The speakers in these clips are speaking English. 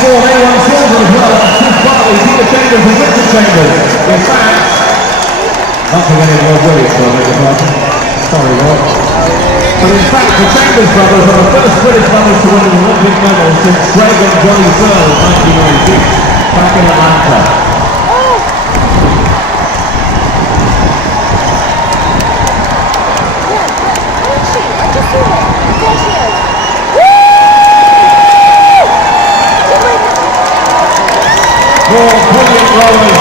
scored A1 silver as well. That's two finals. Peter Chambers and Richard Chambers. In fact, not forgetting Rob Williams, I beg your pardon. Sorry, Rob. But in fact, the Chambers brothers are the first British brothers to win an Olympic medal since Craig and Johnny Searle in 1996, back in Atlanta. Four brilliant rowers.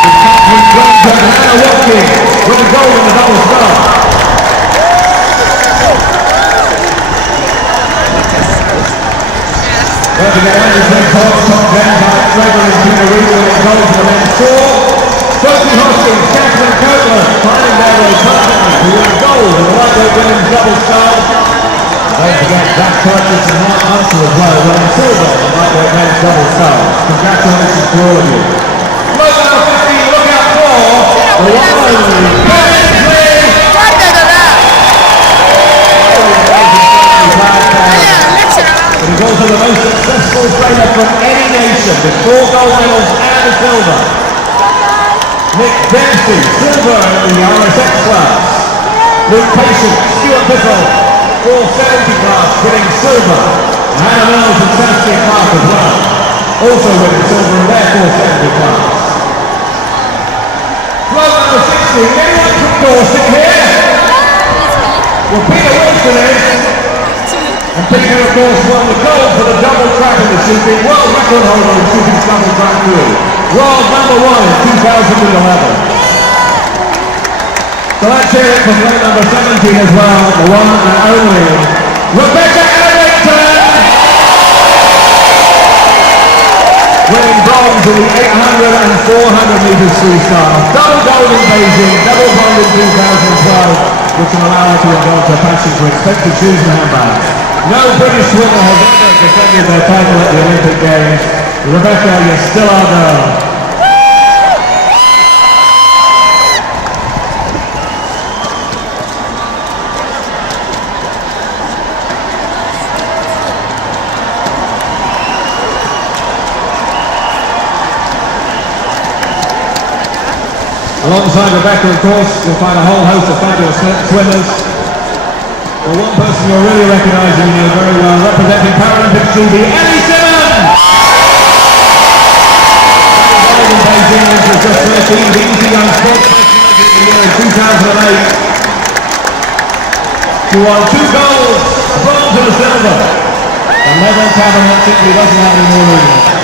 With Catherine Johnson and Anna Watkins with a goal in the double star. Well, to get Anderson, top 10 by Trevor and Peter Reed winning goals for the men's four. Sophie Hoskins, Catherine Copeland finding their way perfectly to win goals in the lightweight women's double star. Don't forget Jack Purchase and Mark Hunter as well, winning silver in the lightweight men's double stars. Congratulations to all of you. Float number 15, look out for the one and only Kevin Flynn. But he's also the most successful trainer from any nation with 4 gold medals and a silver. Nick Dempsey, silver in the RSX class. Luke Patient, Stuart Bickle, 470 class, winning silver. Hannah Mills in Saskia class as well, also winning silver in their 470 class. Float number 16, anyone from Dorset here? Well, Peter Wilson is. And Peter, of course, won the gold for the double track in the shooting, world record holder in shooting double track three. World number 1 in 2011. So let's hear it from play number 17 as well, the one and only Rebecca Ellington! Winning bronze in the 800 and 400 metres freestyle. Double gold in Beijing, double bronze in 2012, which will allow her to indulge her passion for expensive shoes and handbags. No British swimmer has ever defended their title at the Olympic Games. Rebecca, you're still our girl. Alongside Rebecca, of course, you'll find a whole host of fabulous swimmers. Well, one person you'll really recognise and you know very well, representing Paralympic GB, Ellie Simmonds! In Beijing, this was just 13, the Easy Young Sports Person of the Year in 2008. She won 2 golds, a bronze and a silver. The medal cabinet simply doesn't have any more room.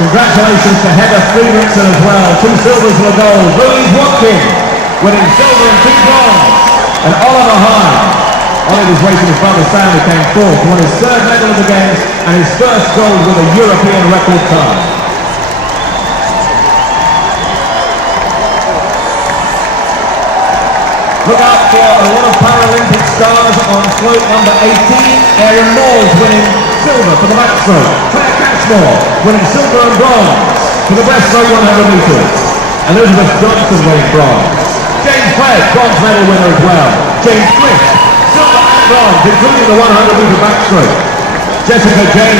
Congratulations to Heather Friedrichsen as well, 2 silvers and a gold. Louise Watkins winning silver and 2 bronze. And Oliver Hine, Oliver's racing his brother Sam, who came 4th, won his 3rd medal of the Games and his 1st gold with a European record time. Look out for a lot of Paralympic stars on float number 18. Erin Moores winning silver for the backstroke. Claire Cashmore winning silver and bronze for the breaststroke 100 metres. Elizabeth Johnson winning bronze. James Clegg, bronze medal winner as well. James Swift, silver and bronze, including the 100 metre backstroke. Jessica Jane